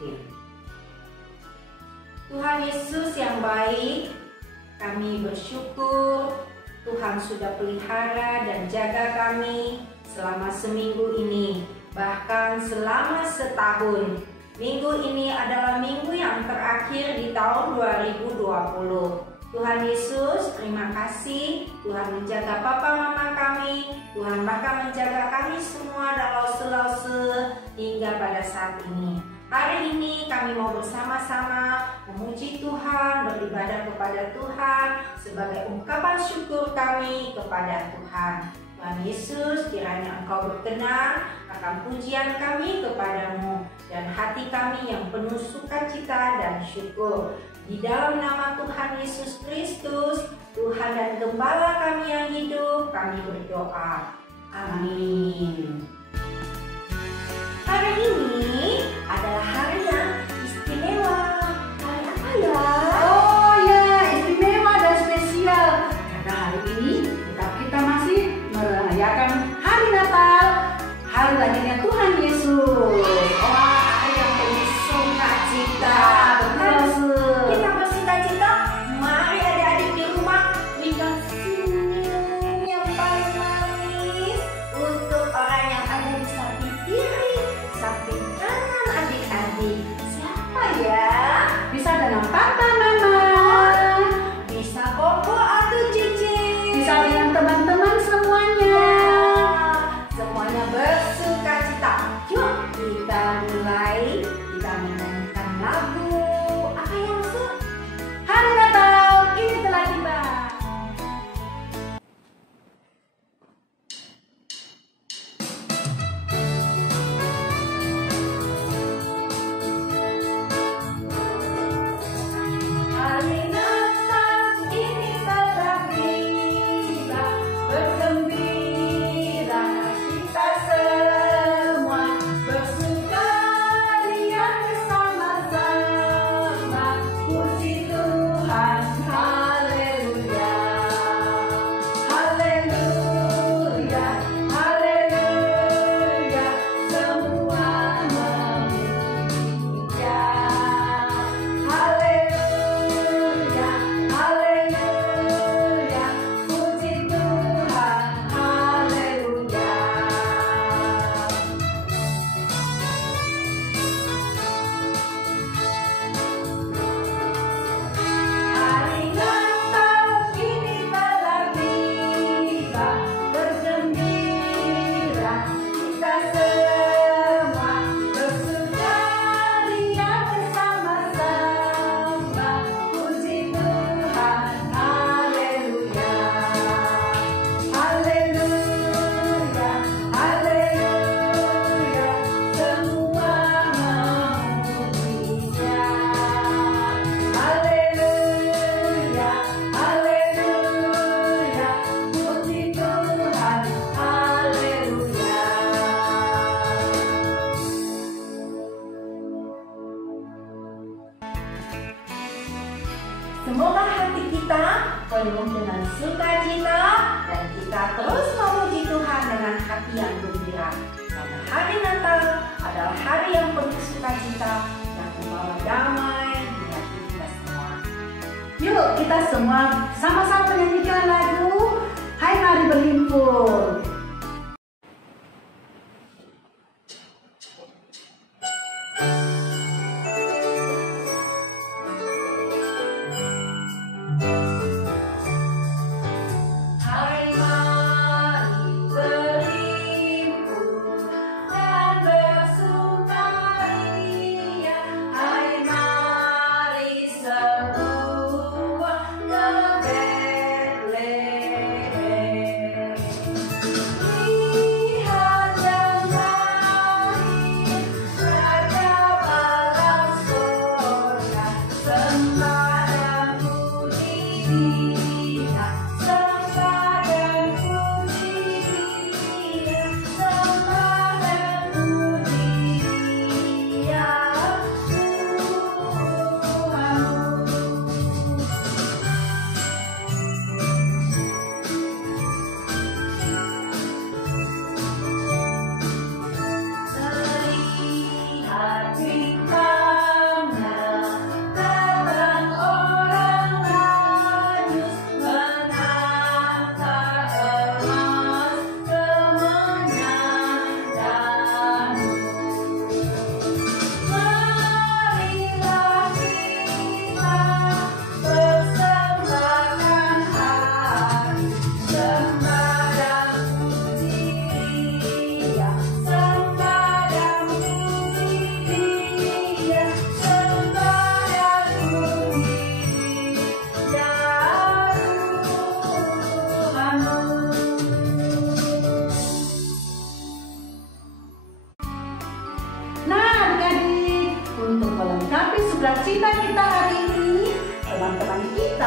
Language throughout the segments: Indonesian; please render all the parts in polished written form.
Muslim. Tuhan Yesus yang baik, kami bersyukur Tuhan sudah pelihara dan jaga kami selama seminggu ini, bahkan selama setahun. Minggu ini adalah minggu yang terakhir di tahun 2020. Tuhan Yesus, terima kasih. Tuhan menjaga papa mama kami. Tuhan bahkan menjaga kami semua dalam selause hingga pada saat ini. Hari ini kami mau bersama-sama memuji Tuhan, beribadah kepada Tuhan sebagai ungkapan syukur kami kepada Tuhan. Tuhan Yesus, kiranya Engkau berkenan akan pujian kami kepadamu dan hati kami yang penuh sukacita dan syukur. Di dalam nama Tuhan Yesus Kristus, Tuhan dan Gembala kami yang hidup, kami berdoa. Amin. Hari ini adalah hari yang istimewa. Hari apa ya? Oh ya, istimewa dan spesial. Karena hari ini kita masih merayakan hari Natal, hari lahirnya Tuhan Yesus. Wah, hari yang penuh sukacita. Kita bersukacita. Mari adik-adik di rumah berikan senyum yang paling manis untuk orang yang ada di samping kiri, samping kanan adik-adik. Siapa ya? Bisa dengan papa, mama. Bisa Koko atau Cici. Bisa dengan teman-teman semuanya. Semuanya bersukacita. Yuk kita mulai. Kita menyanyikan lagu. Apa yang masuk? Hari Natal ini telah tiba. Hari Natal ini telah tiba, bergembira kita semua, bersukaria bersama-sama, puji Tuhan, haleluya, haleluya, haleluya, semua memuji Dia. Haleluya, haleluya, puji Tuhan, haleluya. Hari Natal ini telah tiba, bergembira kita semua, bersukaria bersama-sama, puji Tuhan, haleluya, haleluya, haleluya, semua memuji Dia. Haleluya, haleluya, puji Tuhan, haleluya. Semoga hati kita penuh dengan sukacita dan kita terus memuji Tuhan dengan hati yang gembira. Karena hari Natal adalah hari yang penuh sukacita yang membawa damai di hati kita semua. Yuk kita semua sama-sama menyanyikan lagu Hai Mari Berhimpun. Hai mari berhimpun dan bersukaria. Hai mari semua ke Betlehem.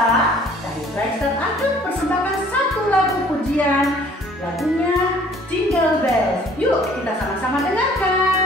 kita dari Brightstar akan persembahkan satu lagu pujian. Lagunya Jingle Bells. Yuk kita sama-sama dengarkan.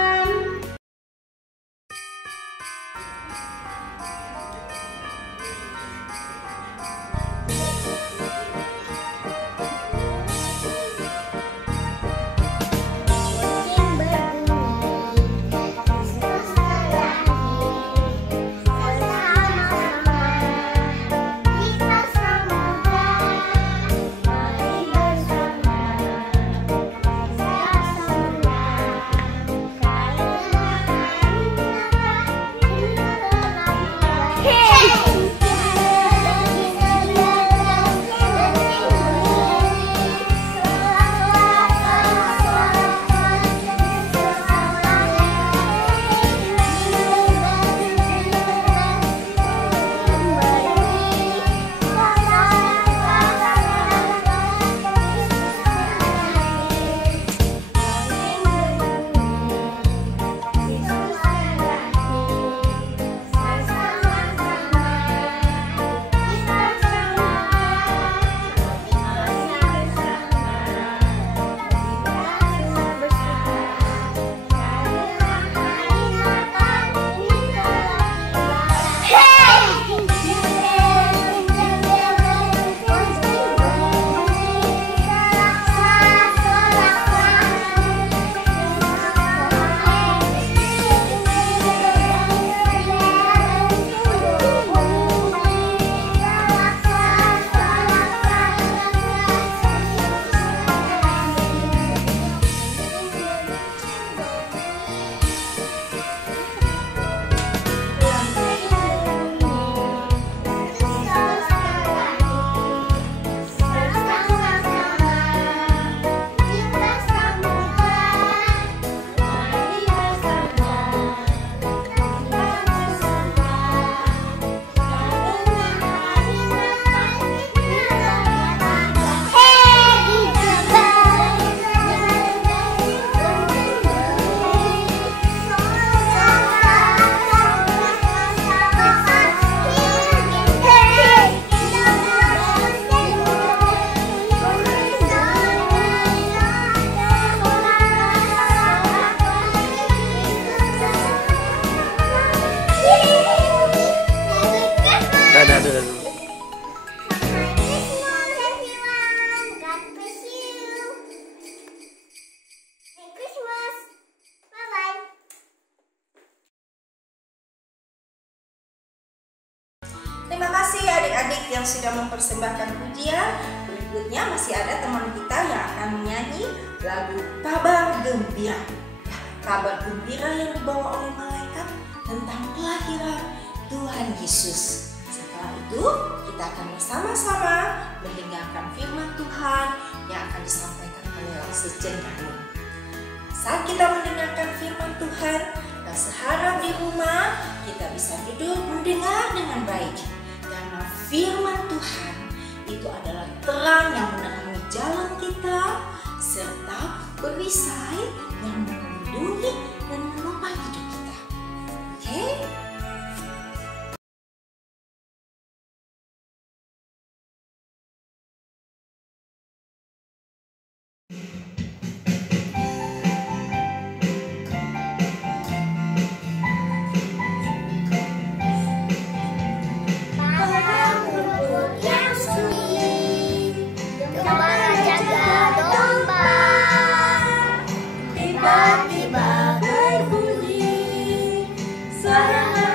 Terima kasih adik-adik yang sudah mempersembahkan pujian. Berikutnya masih ada teman kita yang akan menyanyi lagu Kabar Gembira. Kabar gembira yang dibawa oleh malaikat tentang kelahiran Tuhan Yesus. Setelah itu kita akan bersama-sama mendengarkan firman Tuhan yang akan disampaikan oleh Sister Jane. Saat kita mendengarkan firman Tuhan, dan seharap di rumah kita bisa duduk mendengar dengan baik. Karena firman Tuhan itu adalah terang yang menerangi jalan kita, serta perisai yang melindungi dan menopang hidup kita. Oke? Tiba-tiba berbunyi suara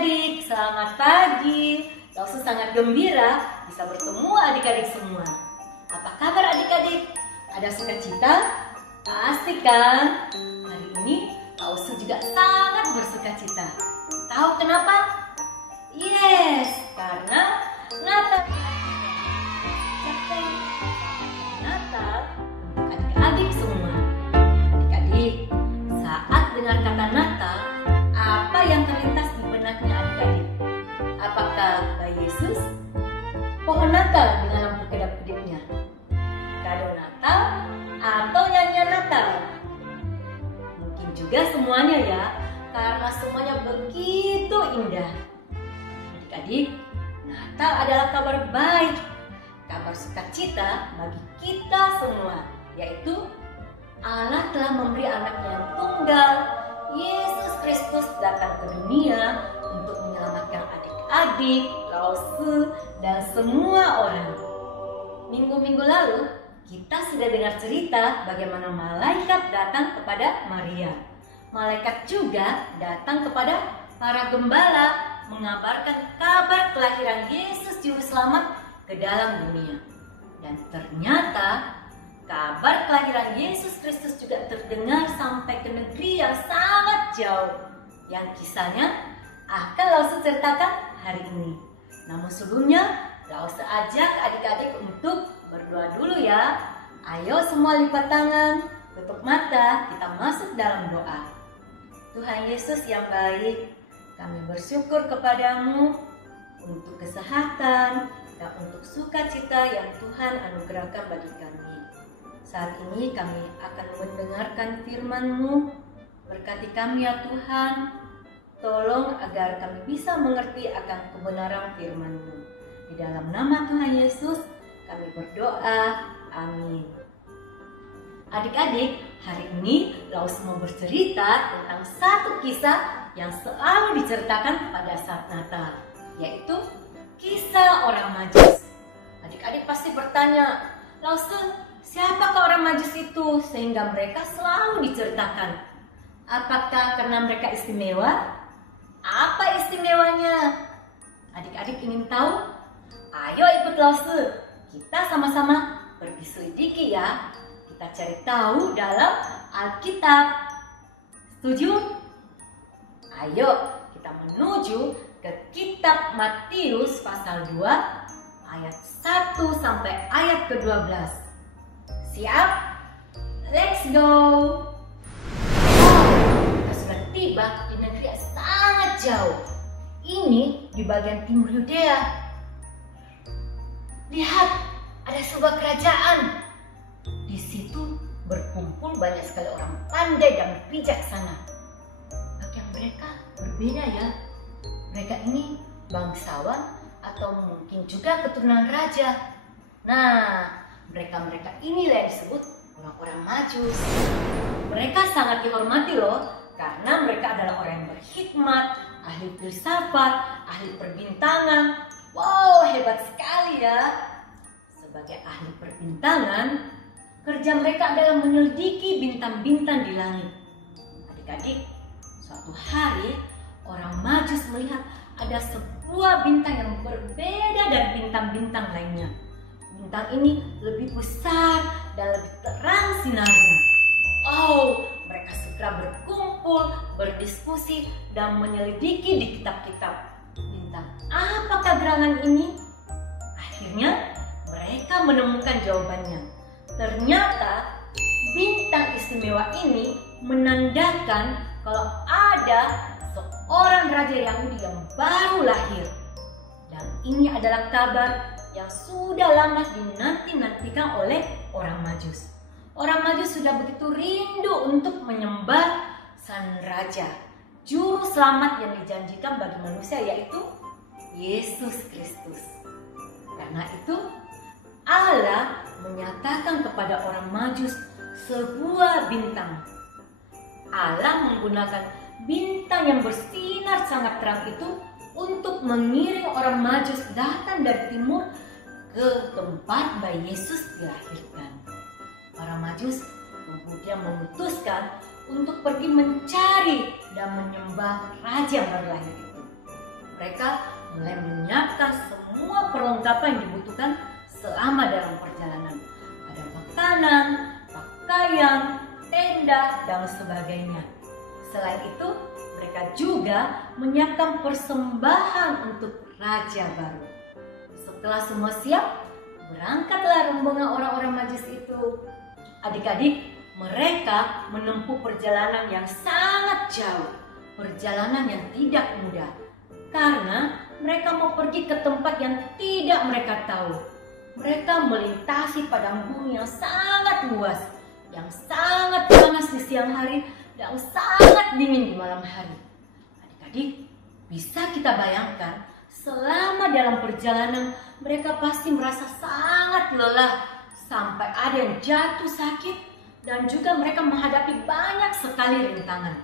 adik-adik, selamat pagi. Lausu sangat gembira bisa bertemu adik-adik semua. Apa kabar adik-adik? Ada sukacita? Pasti kan? Hari ini Lausu juga sangat bersukacita. Tahu kenapa? Yes, karena Natal. Natal untuk adik-adik semua. Adik-adik, saat dengar kata Natal, apa yang terlintas di benaknya adik-adik? Apakah bayi Yesus? Pohon Natal dengan lampu kedap-kedipnya? Kado Natal? Atau nyanyian Natal? Mungkin juga semuanya ya, karena semuanya begitu indah. Adik-adik, Natal adalah kabar baik, kabar sukacita bagi kita semua, yaitu Allah telah memberi anaknya yang tunggal, Yesus Kristus datang ke dunia untuk menyelamatkan adik-adik, Lausu, dan semua orang. Minggu-minggu lalu, kita sudah dengar cerita bagaimana malaikat datang kepada Maria. Malaikat juga datang kepada para gembala mengabarkan kabar kelahiran Yesus Juru Selamat ke dalam dunia. Dan ternyata kabar kelahiran Yesus Kristus juga terdengar sampai ke negeri yang sangat jauh, yang kisahnya akan Lausu ceritakan hari ini. Namun sebelumnya, Lausu ajak adik-adik untuk berdoa dulu ya. Ayo semua lipat tangan, tutup mata, kita masuk dalam doa. Tuhan Yesus yang baik, kami bersyukur kepadamu untuk kesehatan dan untuk sukacita yang Tuhan anugerahkan bagi kami. Saat ini kami akan mendengarkan firman-Mu. Berkati kami ya Tuhan. Tolong agar kami bisa mengerti akan kebenaran firman-Mu. Di dalam nama Tuhan Yesus kami berdoa. Amin. Adik-adik, hari ini Lausu mau bercerita tentang satu kisah yang selalu diceritakan pada saat Natal, yaitu kisah orang Majus. Adik-adik pasti bertanya, Lausu, siapakah orang Majus itu sehingga mereka selalu diceritakan? Apakah karena mereka istimewa? Apa istimewanya? Adik-adik ingin tahu? Ayo ikut Lausu, kita sama-sama berselidiki ya. Kita cari tahu dalam Alkitab. Setuju? Ayo kita menuju ke kitab Matius pasal 2 ayat 1 sampai ayat ke-12. Siap? Let's go! Kita sudah tiba di negeri yang sangat jauh. Ini di bagian timur Yudea. Lihat, ada sebuah kerajaan. Di situ berkumpul banyak sekali orang pandai dan bijaksana. Pakaian mereka berbeda ya. Mereka ini bangsawan atau mungkin juga keturunan raja. Nah, mereka inilah yang disebut orang-orang Majus. Mereka sangat dihormati loh, karena mereka adalah orang yang berhikmat, ahli filsafat, ahli perbintangan. Wow, hebat sekali ya. Sebagai ahli perbintangan, kerja mereka adalah menyelidiki bintang-bintang di langit. Adik-adik, suatu hari orang Majus melihat ada sebuah bintang yang berbeda dari bintang-bintang lainnya. Bintang ini lebih besar dan lebih terang sinarnya. Oh, mereka segera berkumpul, berdiskusi, dan menyelidiki di kitab-kitab bintang. Apakah gerangan ini? Akhirnya mereka menemukan jawabannya. Ternyata bintang istimewa ini menandakan kalau ada seorang raja Yahudi yang baru lahir. Dan ini adalah kabar yang sudah lama dinanti-nantikan oleh orang Majus. Orang Majus sudah begitu rindu untuk menyembah sang raja, juru selamat yang dijanjikan bagi manusia, yaitu Yesus Kristus. Karena itu Allah menyatakan kepada orang Majus sebuah bintang. Allah menggunakan bintang yang bersinar sangat terang itu untuk mengiring orang Majus datang dari timur ke tempat bayi Yesus dilahirkan. Para Majus kemudian memutuskan untuk pergi mencari dan menyembah raja yang baru lahir itu. mereka mulai menyiapkan semua perlengkapan yang dibutuhkan selama dalam perjalanan. Ada makanan, pakaian, tenda, dan sebagainya. Selain itu, mereka juga menyiapkan persembahan untuk raja baru. Setelah semua siap, berangkatlah rombongan orang-orang Majus itu. Adik-adik, mereka menempuh perjalanan yang sangat jauh, perjalanan yang tidak mudah, karena mereka mau pergi ke tempat yang tidak mereka tahu. Mereka melintasi padang bumi yang sangat luas, yang sangat panas di siang hari, dan sangat dingin di malam hari. Adik-adik, bisa kita bayangkan, selama dalam perjalanan mereka pasti merasa sangat lelah, sampai ada yang jatuh sakit, dan juga mereka menghadapi banyak sekali rintangan.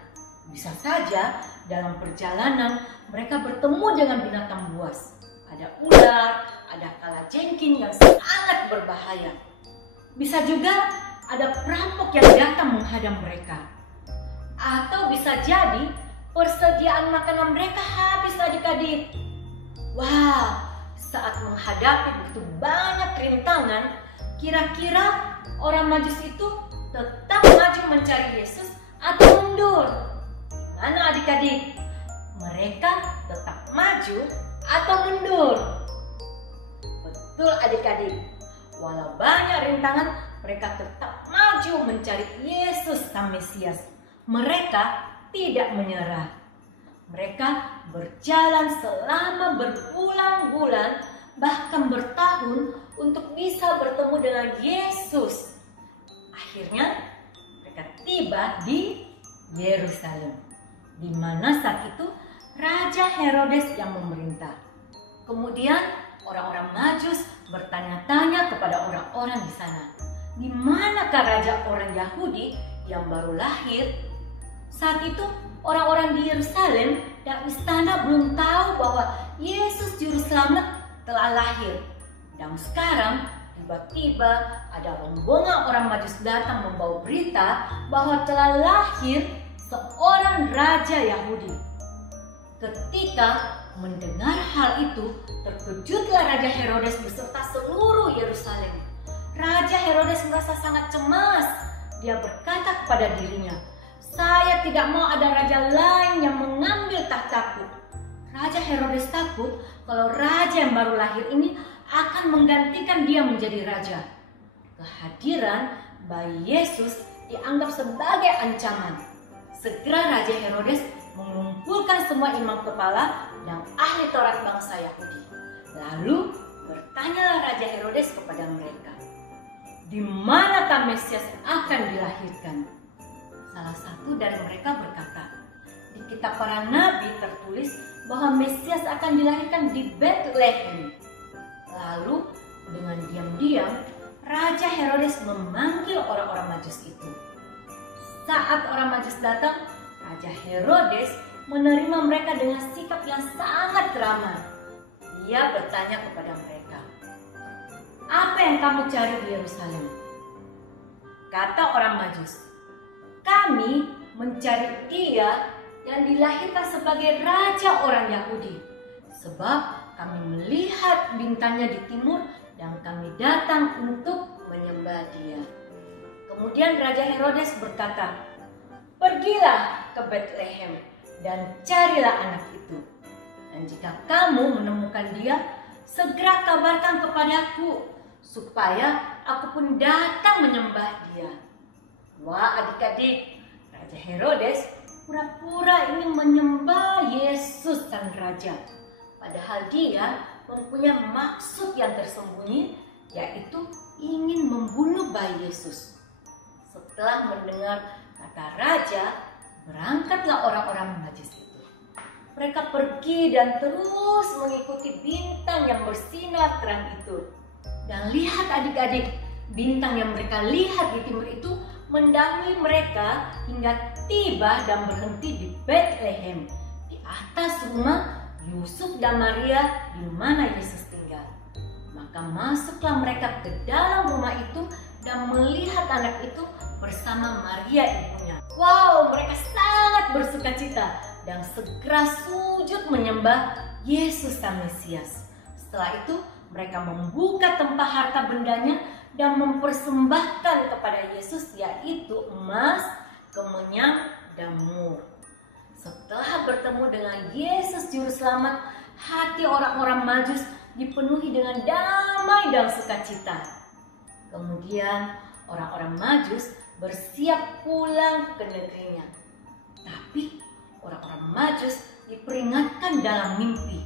Bisa saja dalam perjalanan mereka bertemu dengan binatang buas. Ada ular, ada kalajengking yang sangat berbahaya. Bisa juga ada perampok yang datang menghadang mereka. Atau bisa jadi persediaan makanan mereka habis adik-adik. Wow, saat menghadapi begitu banyak rintangan, kira-kira orang Majus itu tetap maju mencari Yesus atau mundur? Mana adik-adik? Mereka tetap maju atau mundur? Betul adik-adik. Walau banyak rintangan, mereka tetap maju mencari Yesus Sang Mesias. Mereka tidak menyerah. Mereka berjalan selama berbulan-bulan, bahkan bertahun untuk bisa bertemu dengan Yesus. Akhirnya mereka tiba di Yerusalem, di mana saat itu Raja Herodes yang memerintah. Kemudian orang-orang Majus bertanya-tanya kepada orang-orang di sana, di manakah raja orang Yahudi yang baru lahir? Saat itu orang-orang di Yerusalem dan istana belum tahu bahwa Yesus Juru Selamat telah lahir. Dan sekarang tiba-tiba ada rombongan orang Majus datang membawa berita bahwa telah lahir seorang raja Yahudi. Ketika mendengar hal itu, terkejutlah Raja Herodes beserta seluruh Yerusalem. Raja Herodes merasa sangat cemas. Dia berkata kepada dirinya, "Saya tidak mau ada raja lain yang mengambil tahtaku." Raja Herodes takut kalau raja yang baru lahir ini akan menggantikan dia menjadi raja. Kehadiran bayi Yesus dianggap sebagai ancaman. Segera Raja Herodes mengumpulkan semua imam kepala dan ahli Taurat bangsa Yahudi. Lalu bertanyalah Raja Herodes kepada mereka, "Di manakah Mesias akan dilahirkan?" Salah satu dari mereka berkata, "Di kitab para nabi tertulis bahwa Mesias akan dilahirkan di Betlehem." Lalu dengan diam-diam Raja Herodes memanggil orang-orang Majus itu. Saat orang Majus datang, Raja Herodes menerima mereka dengan sikap yang sangat ramah. Dia bertanya kepada mereka, "Apa yang kamu cari di Yerusalem?" Kata orang Majus, "Kami mencari Dia yang dilahirkan sebagai raja orang Yahudi. Sebab kami melihat bintangnya di timur dan kami datang untuk menyembah Dia." Kemudian Raja Herodes berkata, "Pergilah ke Betlehem dan carilah anak itu. Dan jika kamu menemukan dia, segera kabarkan kepadaku, supaya aku pun datang menyembah dia." Wah adik-adik, Raja Herodes pura-pura ingin menyembah Yesus Sang Raja. Padahal dia mempunyai maksud yang tersembunyi, yaitu ingin membunuh bayi Yesus. Setelah mendengar kata raja, berangkatlah orang-orang Majus itu. Mereka pergi dan terus mengikuti bintang yang bersinar terang itu. Dan lihat adik-adik, bintang yang mereka lihat di timur itu mendahului mereka hingga tiba dan berhenti di Betlehem, di atas rumah Yusuf dan Maria di mana Yesus tinggal. Maka masuklah mereka ke dalam rumah itu dan melihat anak itu bersama Maria ibunya. Wow, mereka sangat bersukacita dan segera sujud menyembah Yesus Sang Mesias. Setelah itu mereka membuka tempat harta bendanya dan mempersembahkan kepada Yesus, yaitu emas, kemenyan, dan mur. Setelah bertemu dengan Yesus Juru Selamat, hati orang-orang Majus dipenuhi dengan damai dan sukacita. Kemudian orang-orang Majus bersiap pulang ke negerinya. Tapi orang-orang Majus diperingatkan dalam mimpi.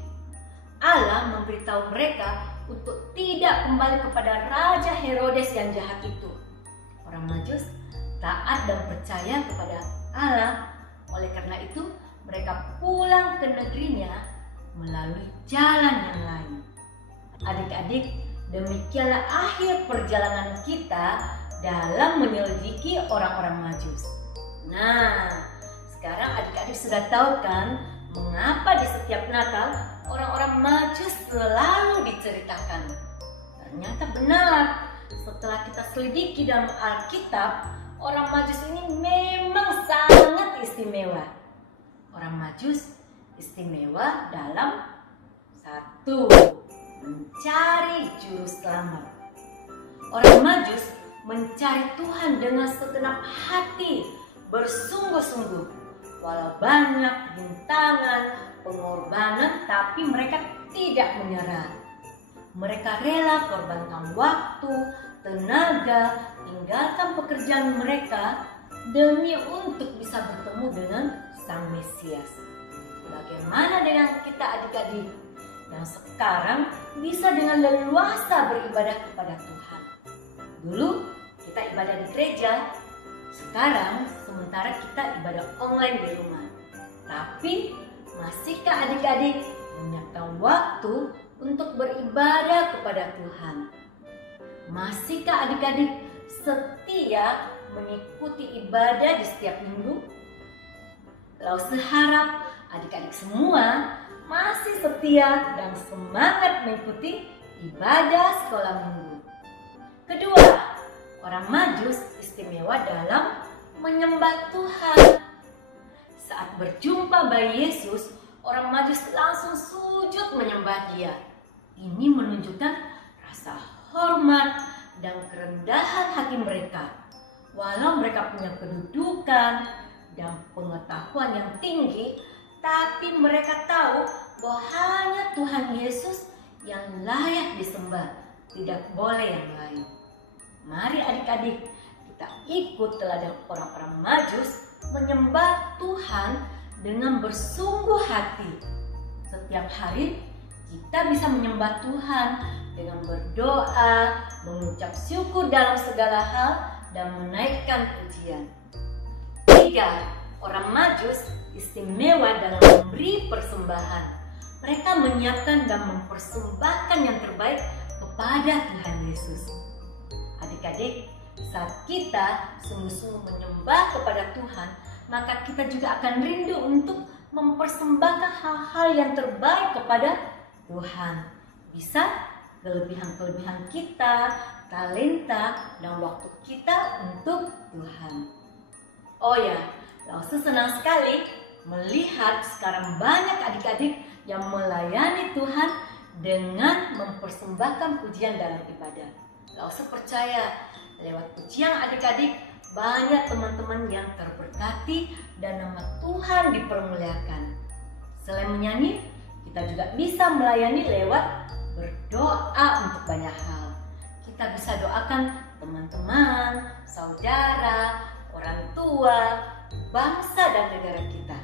Allah memberitahu mereka untuk tidak kembali kepada Raja Herodes yang jahat itu. Orang Majus taat dan percaya kepada Allah. Oleh karena itu, mereka pulang ke negerinya melalui jalan yang lain. Adik-adik, demikianlah akhir perjalanan kita dalam menyelidiki orang-orang Majus. Nah, sekarang adik-adik sudah tahu kan mengapa di setiap Natal orang-orang Majus selalu diceritakan. Ternyata benar, setelah kita selidiki dalam Alkitab, orang Majus ini memang sangat istimewa. Orang Majus istimewa dalam 1. Mencari juru selamat. Orang Majus mencari Tuhan dengan segenap hati, bersungguh-sungguh. Walau banyak rintangan, pengorbanan, tapi mereka tidak menyerah. Mereka rela korbankan waktu, tenaga, tinggalkan pekerjaan mereka demi untuk bisa bertemu dengan Sang Mesias. Bagaimana dengan kita adik-adik yang sekarang bisa dengan leluasa beribadah kepada Tuhan? Dulu kita ibadah di gereja, sekarang sementara kita ibadah online di rumah. Tapi masihkah adik-adik menyiapkan waktu untuk beribadah kepada Tuhan? Masihkah adik-adik setia mengikuti ibadah di setiap minggu? Lalu seharap adik-adik semua masih setia dan semangat mengikuti ibadah sekolah minggu. Kedua, orang Majus istimewa dalam menyembah Tuhan. Saat berjumpa bayi Yesus, orang Majus langsung sujud menyembah Dia. Ini menunjukkan rasa hormat dan kerendahan hati mereka. Walau mereka punya kedudukan dan pengetahuan yang tinggi, tapi mereka tahu bahwa hanya Tuhan Yesus yang layak disembah, tidak boleh yang lain. Mari adik-adik, kita ikut teladan orang-orang Majus menyembah Tuhan dengan bersungguh hati. Setiap hari kita bisa menyembah Tuhan dengan berdoa, mengucap syukur dalam segala hal, dan menaikkan pujian. 3. Orang Majus istimewa dalam memberi persembahan. Mereka menyiapkan dan mempersembahkan yang terbaik kepada Tuhan Yesus. Adik-adik, saat kita sungguh-sungguh menyembah kepada Tuhan, maka kita juga akan rindu untuk mempersembahkan hal-hal yang terbaik kepada Tuhan. Bisa kelebihan-kelebihan kita, talenta, dan waktu kita untuk Tuhan. Oh ya, Lause senang sekali melihat sekarang banyak adik-adik yang melayani Tuhan dengan mempersembahkan pujian dalam ibadah. Lause percaya lewat pujian adik-adik banyak teman-teman yang terberkati dan nama Tuhan dipermuliakan. Selain menyanyi, kita juga bisa melayani lewat berdoa untuk banyak hal. Kita bisa doakan teman-teman, saudara, orang tua, bangsa dan negara kita.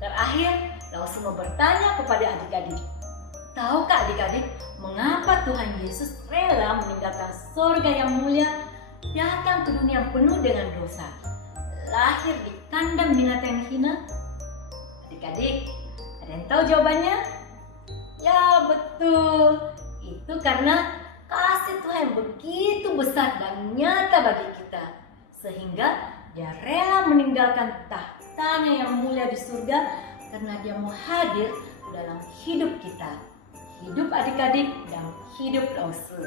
Terakhir, Lause mau bertanya kepada adik-adik. Tahukah adik-adik mengapa Tuhan Yesus rela meninggalkan surga yang mulia, datang ke dunia penuh dengan dosa, lahir di kandang binatang yang hina? Adik-adik, ada yang tahu jawabannya? Ya betul, itu karena kasih Tuhan begitu besar dan nyata bagi kita, sehingga Dia rela meninggalkan tahtanya yang mulia di surga karena Dia mau hadir dalam hidup kita, hidup adik-adik dan hidup Lause.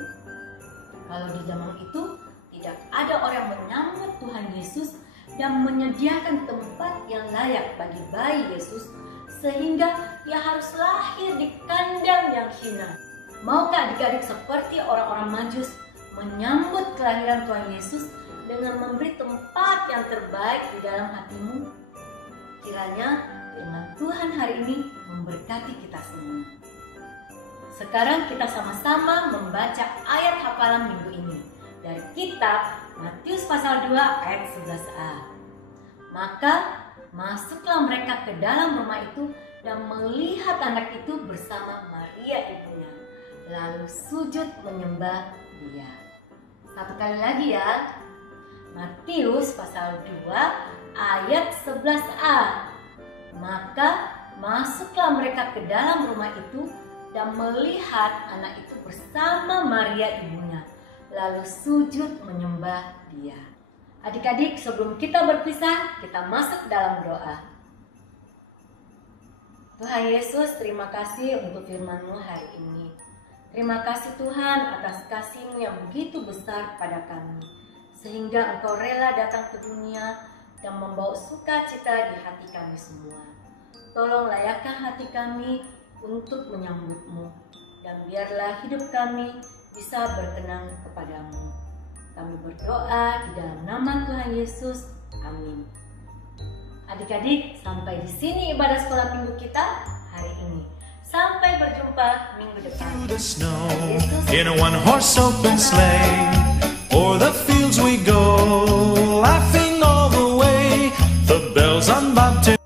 Kalau di zaman itu tidak ada orang menyambut Tuhan Yesus dan menyediakan tempat yang layak bagi bayi Yesus, sehingga ia harus lahir di kandang yang hina. Maukah adik-adik seperti orang-orang Majus menyambut kelahiran Tuhan Yesus dengan memberi tempat yang terbaik di dalam hatimu? Kiranya firman Tuhan hari ini memberkati kita semua. Sekarang kita sama-sama membaca ayat hafalan minggu ini dari kitab Matius pasal 2 ayat 11a. Maka masuklah mereka ke dalam rumah itu dan melihat anak itu bersama Maria ibunya, lalu sujud menyembah dia. Satu kali lagi ya. Matius pasal 2 ayat 11a. Maka masuklah mereka ke dalam rumah itu dan melihat anak itu bersama Maria ibunya, lalu sujud menyembah dia. Adik-adik, sebelum kita berpisah, kita masuk dalam doa. Tuhan Yesus, terima kasih untuk firman-Mu hari ini. Terima kasih Tuhan atas kasih-Mu yang begitu besar pada kami, sehingga Engkau rela datang ke dunia dan membawa sukacita di hati kami semua. Tolong layakkan hati kami untuk menyambut-Mu, dan biarlah hidup kami bisa berkenan kepadamu. Kami berdoa di dalam nama Tuhan Yesus. Amin. Adik-adik, sampai di sini ibadah sekolah minggu kita hari ini. Sampai berjumpa minggu depan. The snow in a one-horse open sleigh, o'er the fields we go, laughing all the way. The bells on bobtail.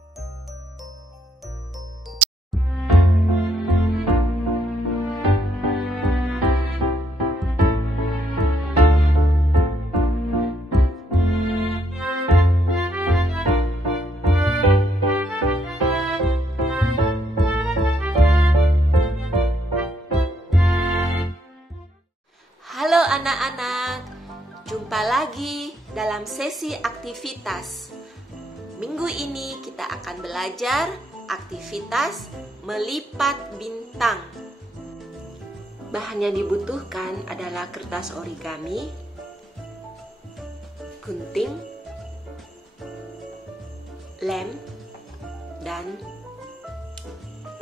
Halo anak-anak, jumpa lagi dalam sesi aktivitas. Minggu ini kita akan belajar aktivitas melipat bintang. Bahan yang dibutuhkan adalah kertas origami, gunting, lem, dan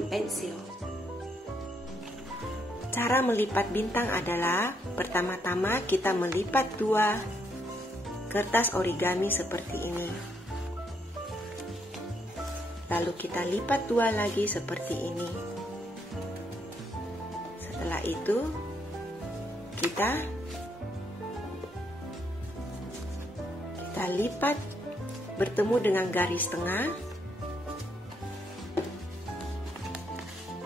pensil. Cara melipat bintang adalah pertama-tama kita melipat dua kertas origami seperti ini. Lalu kita lipat dua lagi seperti ini. Setelah itu kita lipat bertemu dengan garis tengah.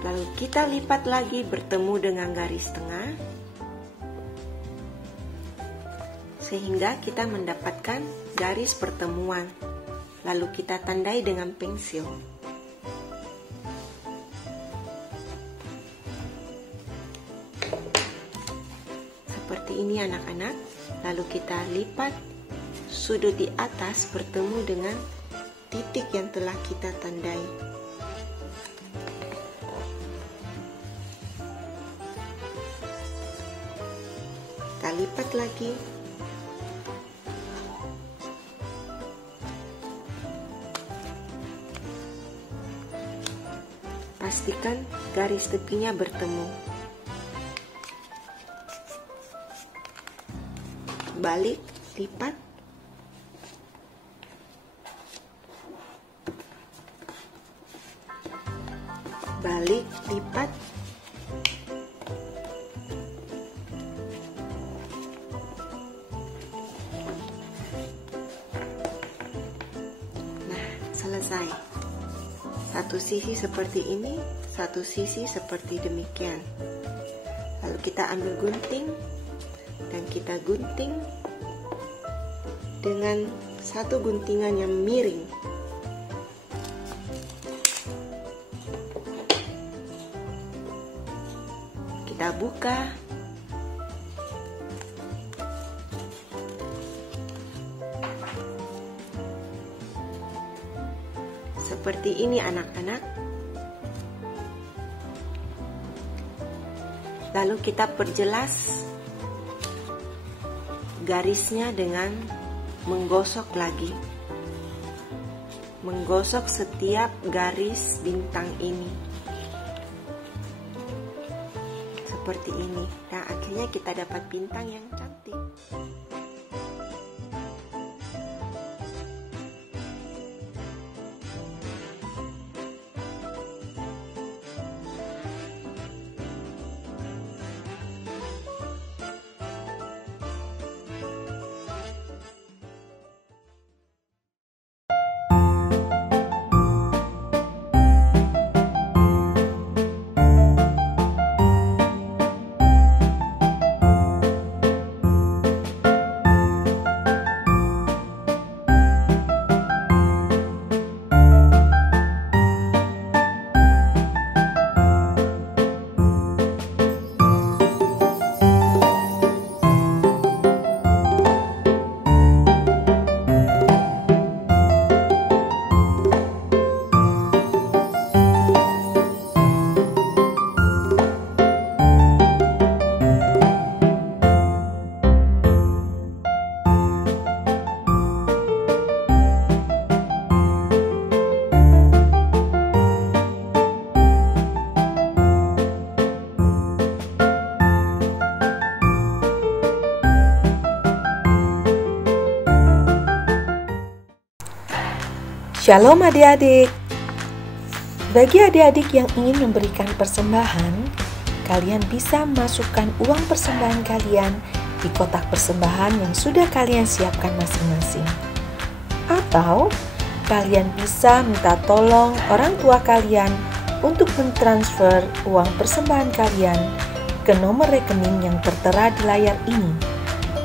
Lalu kita lipat lagi bertemu dengan garis tengah, sehingga kita mendapatkan garis pertemuan. Lalu kita tandai dengan pensil. Seperti ini anak-anak. Lalu kita lipat sudut di atas bertemu dengan titik yang telah kita tandai. Kita lipat lagi. Pastikan garis tepinya bertemu. Balik, lipat. Balik, lipat. Selesai. Satu sisi seperti ini, satu sisi seperti demikian. Lalu kita ambil gunting dan kita gunting dengan satu guntingan yang miring. Kita buka. Seperti ini anak-anak. Lalu kita perjelas garisnya dengan menggosok lagi. menggosok setiap garis bintang ini. Seperti ini. Nah, akhirnya kita dapat bintang yang cantik. Shalom adik-adik. Bagi adik-adik yang ingin memberikan persembahan, kalian bisa memasukkan uang persembahan kalian di kotak persembahan yang sudah kalian siapkan masing-masing. Atau kalian bisa minta tolong orang tua kalian untuk mentransfer uang persembahan kalian ke nomor rekening yang tertera di layar ini.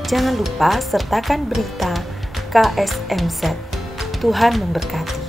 Jangan lupa sertakan berita KSMZ. Tuhan memberkati.